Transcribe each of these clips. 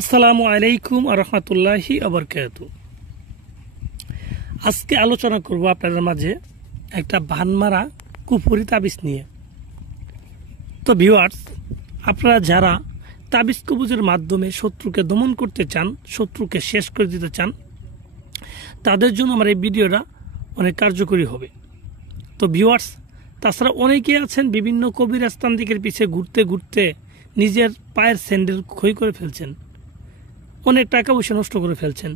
আসসালামু আলাইকুম আরহামতুল্লাহি আবরকাত। আজকে আলোচনা করব আপনাদের মাঝে একটা ভানমারা কুফরি তাবিজ নিয়ে। তো ভিউয়ার্স, আপনারা যারা তাবিজ কবুজের মাধ্যমে শত্রুকে দমন করতে চান, শত্রুকে শেষ করে দিতে চান, তাদের জন্য আমার এই ভিডিওটা অনেক কার্যকরী হবে। তো ভিউয়ার্স, তাছাড়া অনেকেই আছেন বিভিন্ন কবিরাজ তান্ত্রিকের পিছিয়ে ঘুরতে ঘুরতে নিজের পায়ের স্যান্ডেল ক্ষয় করে ফেলছেন, অনেক টাকা পয়সা নষ্ট করে ফেলছেন,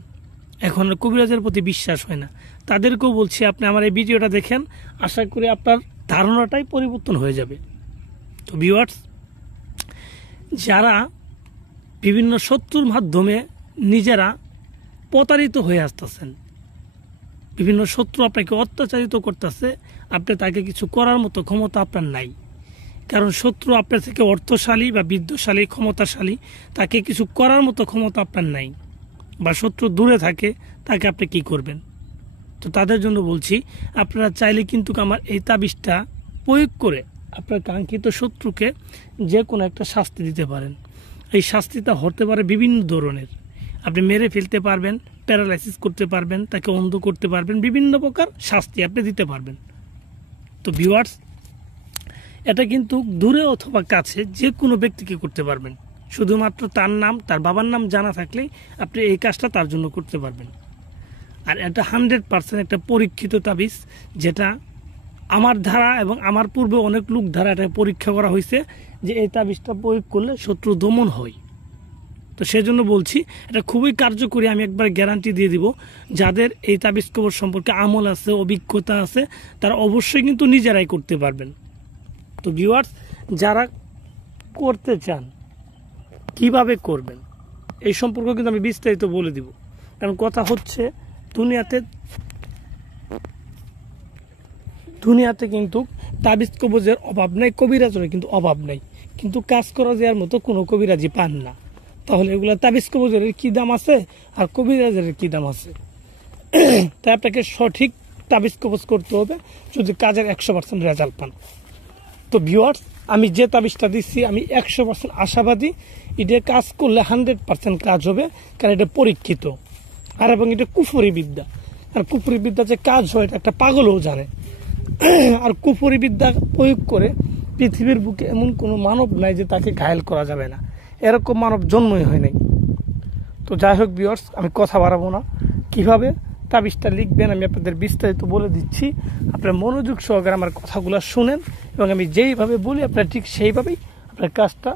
এখন কবিরাজের প্রতি বিশ্বাস হয় না। তাদেরকেও বলছি, আপনি আমার এই ভিডিওটা দেখেন, আশা করি আপনার ধারণাটাই পরিবর্তন হয়ে যাবে। তো ভিউয়ার্স, যারা বিভিন্ন শত্রুর মাধ্যমে নিজেরা প্রতারিত হয়ে আসতেছেন, বিভিন্ন শত্রু আপনাকে অত্যাচারিত করতেছে, আপনি তাকে কিছু করার মতো ক্ষমতা আপনার নাই। কারণ শত্রু আপনার থেকে অর্থশালী বা বিদ্যশালী, ক্ষমতাশালী, তাকে কিছু করার মতো ক্ষমতা আপনার নাই। বা শত্রু দূরে থাকে, তাকে আপনি কি করবেন? তো তাদের জন্য বলছি, আপনারা চাইলে কিন্তু আমার এই তাবিজটা প্রয়োগ করে আপনার কাঙ্ক্ষিত শত্রুকে যে কোনো একটা শাস্তি দিতে পারেন। এই শাস্তিটা হতে পারে বিভিন্ন ধরনের। আপনি মেরে ফেলতে পারবেন, প্যারালাইসিস করতে পারবেন, তাকে অন্ধ করতে পারবেন, বিভিন্ন প্রকার শাস্তি আপনি দিতে পারবেন। তো ভিউয়ার্স, এটা কিন্তু দূরে অথবা কাছে যে কোনো ব্যক্তিকে করতে পারবেন। শুধুমাত্র তার নাম, তার বাবার নাম জানা থাকলেই আপনি এই কাজটা তার জন্য করতে পারবেন। আর এটা 100% একটা পরীক্ষিত তাবিজ, যেটা আমার ধারা এবং আমার পূর্বে অনেক লোক ধারা এটা পরীক্ষা করা হয়েছে যে এই তাবিজটা প্রয়োগ করলে শত্রু দমন হয়। তো সেজন্য বলছি, এটা খুবই কার্যকরী। আমি একবার গ্যারান্টি দিয়ে দিব, যাদের এই তাবিজ কবর সম্পর্কে আমল আছে, অভিজ্ঞতা আছে, তারা অবশ্যই কিন্তু নিজেরাই করতে পারবেন। তো ভিউয়ার্স, যারা করতে চান কিভাবে করবেন এই সম্পর্কে কিন্তু আমি বিস্তারিত বলে দিব। কারণ কথা হচ্ছে, দুনিয়াতে কিন্তু তাবিজ কবজের অভাব নাই, কবিরাজের কিন্তু অভাব নাই, কিন্তু কাজ করা যাওয়ার মতো কোনো কবিরাজি পান না। তাহলে এগুলো তাবিজ কবজের কি দাম আছে আর কবিরাজের কি দাম আছে? তাই আপনাকে সঠিক তাবিজ কবজ করতে হবে যদি কাজের 100% রেজাল্ট পান। তো ভিউয়ার্স, আমি যে তাবিজটা দিচ্ছি আমি 100% আশাবাদী, এটা কাজ করলে 100% কাজ হবে। কারণ এটা পরীক্ষিত, আর এবং এটা কুফরি বিদ্যা। আর কুফরি বিদ্যা যে কাজ হয় এটা একটা পাগলও জানে। আর কুফরি বিদ্যা প্রয়োগ করে পৃথিবীর বুকে এমন কোনো মানব নাই যে তাকে ঘায়েল করা যাবে না, এরকম মানব জন্মই হয় নাই। তো যাই হোক ভিউয়ার্স, আমি কথা বাড়াবো না। কিভাবে তাবিজটা লিখবেন আমি আপনাদের বিস্তারিত বলে দিচ্ছি। আপনার মনোযোগ সহকারে আমার কথাগুলো শুনেন এবং আমি যেইভাবে বলি আপনারা ঠিক সেইভাবেই আপনার কাজটা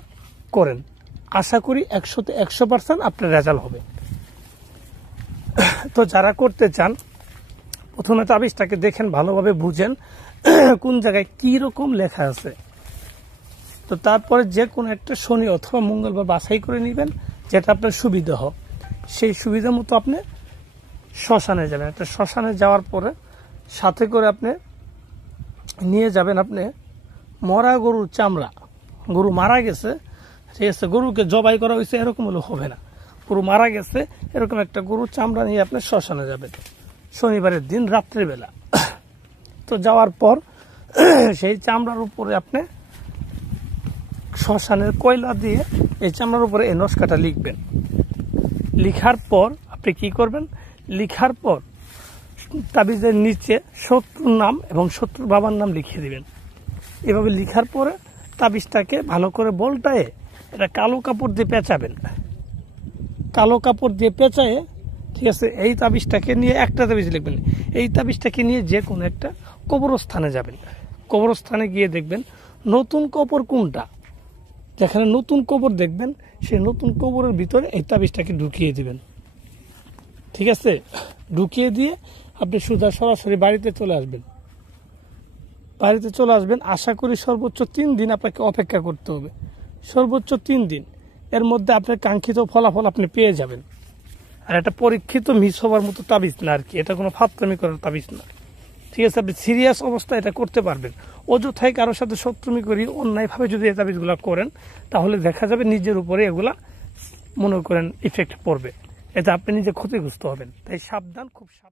করেন। আশা করি 100-তে 100% আপনার রেজাল্ট হবে। তো যারা করতে চান, প্রথমে তাবিজটাকে দেখেন, ভালোভাবে বুঝেন কোন জায়গায় কি রকম লেখা আছে। তো তারপরে যে কোনো একটা শনি অথবা মঙ্গলবার বাছাই করে নেবেন, যেটা আপনার সুবিধা হোক। সেই সুবিধা মতো আপনি শ্মশানে যাবেন। একটা শ্মশানে যাওয়ার পরে সাথে করে আপনি নিয়ে যাবেন আপনি মরা গরুর চামড়া। গরু মারা গেছে, ঠিক আছে, গরুকে জবাই করা হয়েছে এরকম হলে হবে না, গরু মারা গেছে এরকম একটা গরুর চামড়া নিয়ে আপনি শ্মশানে যাবেন শনিবারের দিন রাত্রেবেলা। তো যাওয়ার পর সেই চামড়ার উপরে আপনি শ্মশানের কয়লা দিয়ে এই চামড়ার উপরে এই নস্কাটা লিখবেন। লিখার পর আপনি কি করবেন? লিখার পর তাবিজের নিচে শত্রুর নাম এবং শত্রুর বাবার নাম লিখিয়ে দিবেন। এভাবে লিখার পরে তাবিজটাকে ভালো করে বলটায় এটা কালো কাপড় দিয়ে পেঁচাবেন। কালো কাপড় দিয়ে পেঁচায়ে, ঠিক আছে, এই তাবিজটাকে নিয়ে একটা তাবিজ লিখবেন। এই তাবিজটাকে নিয়ে যে কোনো একটা কবরস্থানে যাবেন। কবরস্থানে গিয়ে দেখবেন নতুন কবর কোনটা, যেখানে নতুন কবর দেখবেন সেই নতুন কবরের ভিতরে এই তাবিজটাকে ঢুকিয়ে দিবেন। ঠিক আছে, ঢুকিয়ে দিয়ে আপনি সোজা সরাসরি বাড়িতে চলে আসবেন। বাড়িতে চলে আসবেন, আশা করি সর্বোচ্চ 3 দিন আপনাকে অপেক্ষা করতে হবে। সর্বোচ্চ 3 দিন, এর মধ্যে আপনার কাঙ্ক্ষিত ফলাফল আপনি পেয়ে যাবেন। আর এটা পরীক্ষিত মিস হওয়ার মতো তাবিজ না আর কি, এটা কোনো ফাত্রামি করার তাবিজ না। ঠিক আছে, আপনি সিরিয়াস অবস্থায় এটা করতে পারবেন। অযথায় কারোর সাথে শত্রুমি করি অন্যায়ভাবে যদি এই তাবিজগুলো করেন, তাহলে দেখা যাবে নিজের উপরে এগুলা মনে করেন ইফেক্ট পড়বে, এতে আপনি নিজে ক্ষতিগ্রস্ত হবেন। তাই সাবধান, খুব সাবধান।